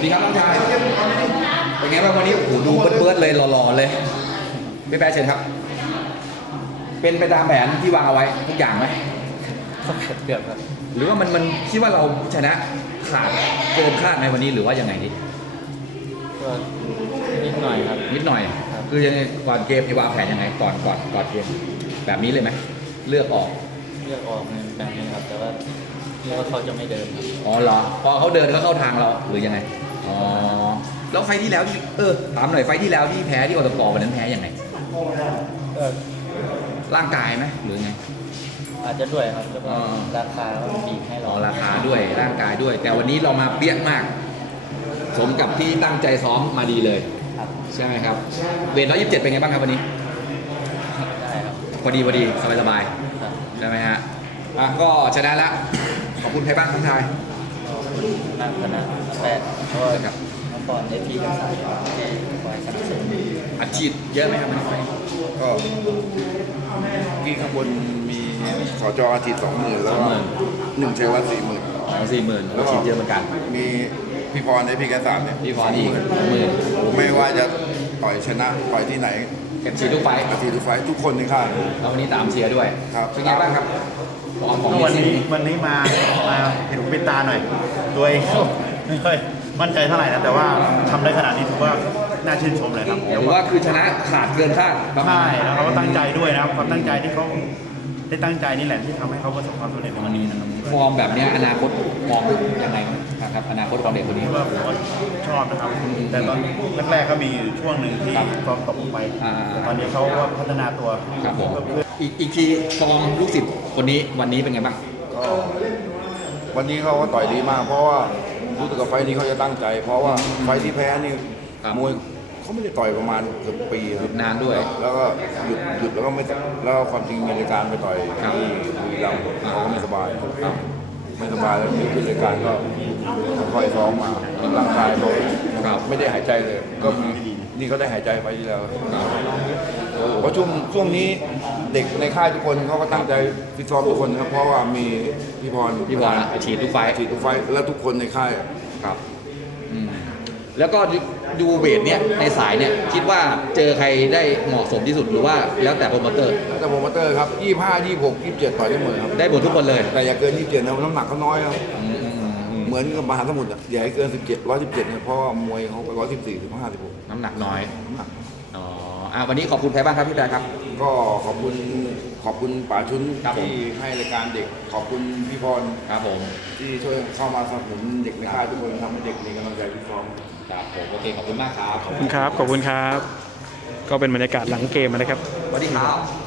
ดีครับน้องชายเป็นไงบ้างวันนี้โอ้โหดูเบิร์ดเลยหล่อๆเลยพี่แป๊ะเชิญครับเป็นไปตามแผนที่วางเอาไว้ทุกอย่างไหมเกือบครับหรือว่ามันคิดว่าเราชนะขาดเกินคาดในวันนี้หรือว่ายังไงดีก็นิดหน่อยครับนิดหน่อยคือยังไงก่อนเกมวางแผนยังไงก่อนเกมแบบนี้เลยไหมเลือกออกในแบบนี้ครับแต่ว่าเรียกว่าเขาจะไม่เดินอ๋อเหรอพอเขาเดินก็เข้าทางเราหรือยังไงอ๋อแล้วไฟที่แล้วที่ถามหน่อยไฟที่แล้วที่แพ้ที่อตกวันนั้นแพ้ยังไงร่างกายไหมหรือไงอาจจะด้วยครับแล้วก็ราคาก็บีบให้เราราคาด้วยร่างกายด้วยแต่วันนี้เรามาเปี้ยมากสมกับที่ตั้งใจซ้อมมาดีเลยใช่ไหมครับเวท127เป็นไงบ้างครับวันนี้ได้ครับพอดีสบายใช่ไหมฮะก็ชนะแล้วขอบคุณใครบ้างทั้งทายนักชนะแต่ก็มาก่อนได้ทีกับสายที่คอยสนับสนุนอัดฉีดเยอะไหมครับก็ที่ข้างบนมีสจอาทิตย์20,000แล้วก็1ชัยวัฒน์ 40,000แล้วฉีดเยอะเหมือนกันมีพี่พรในพี่กษาเนี่ยพี่พรอีก20,000 ไม่ว่าจะต่อยชนะต่อยที่ไหนเก็บฉีดทุกไฟทุกคนในค่ายแล้ววันนี้ตามเชียร์ด้วยครับเป็นไงบ้างครับวันนี้มาเห็นเป็นตาหน่อยตัวเองไม่ค่อยมั่นใจเท่าไหร่นะแต่ว่าทำได้ขนาดนี้ถือว่าน่าชื่นชมเลยครับถือว่าคือชนะขาดเกินคาดใช่แล้วเขาก็ตั้งใจด้วยนะครับความตั้งใจที่เขาได้ตั้งใจนี่แหละที่ทำให้เขาประสบความสำเร็จในวันนี้นะครับฟอร์มแบบนี้อนาคตมองยังไงครับอนาคตของเด็กคนนี้ว่าผมก็ชอบนะครับแต่ตอนแรกๆก็มีช่วงหนึ่งที่ฟอร์มตกลงไปแต่ตอนนี้เขาก็พัฒนาตัวครับผมอีกทีฟอร์มลูกศิษย์คนนี้วันนี้เป็นไงบ้างวันนี้เขาก็ต่อยดีมากเพราะว่ารู้สึกกับไฟนี้เขาจะตั้งใจเพราะว่าไฟที่แพ้นี่มวยเขาไม่ได้ต่อยประมาณเกือบปีนานด้วยแล้วก็หยุดแล้วก็ไม่แล้วความจริงมีรายการไปต่อยที่บุรีรัมย์เขาก็ไม่สบายแล้วที่เป็นรายการก็ค่อยซ้อมมาร่างกายเขาไม่ได้หายใจเลยก็นี่เขาได้หายใจไปที่แล้วเพราะช่วงนี้เด็กในค่ายทุกคนเขาก็ตั้งใจฟิตซ้อมทุกคนครับเพราะว่ามีพี่พรฉีดทุกไฟแล้วทุกคนในค่ายครับแล้วก็ดูเวทเนี่ยในสายเนี่ยคิดว่าเจอใครได้เหมาะสมที่สุดหรือว่าแล้วแต่โปรโมเตอร์ครับ25 26 27ต่อยได้หมดครับได้หมดทุกคนเลยแต่อย่าเกิน27นะน้ำหนักเขาน้อยครับเหมือนกับมหาสมุทรอย่าให้เกิน17 117เนี่ยเพราะว่ามวยเขาไป114 15 16 น้ำหนักน้อยวันนี้ขอบคุณใครบ้างครับพี่แป๊ะครับก็ขอบคุณป๋าชุนที่ให้รายการเด็กขอบคุณพี่พรครับผมที่ช่วยเข้ามาสนับสนุนเด็กในค่ายทุกคนทำให้เด็กมีกำลังใจที่ซ้อมครับผมโอเคขอบคุณมากครับขอบคุณครับก็เป็นบรรยากาศหลังเกมนะครับสวัสดีครับ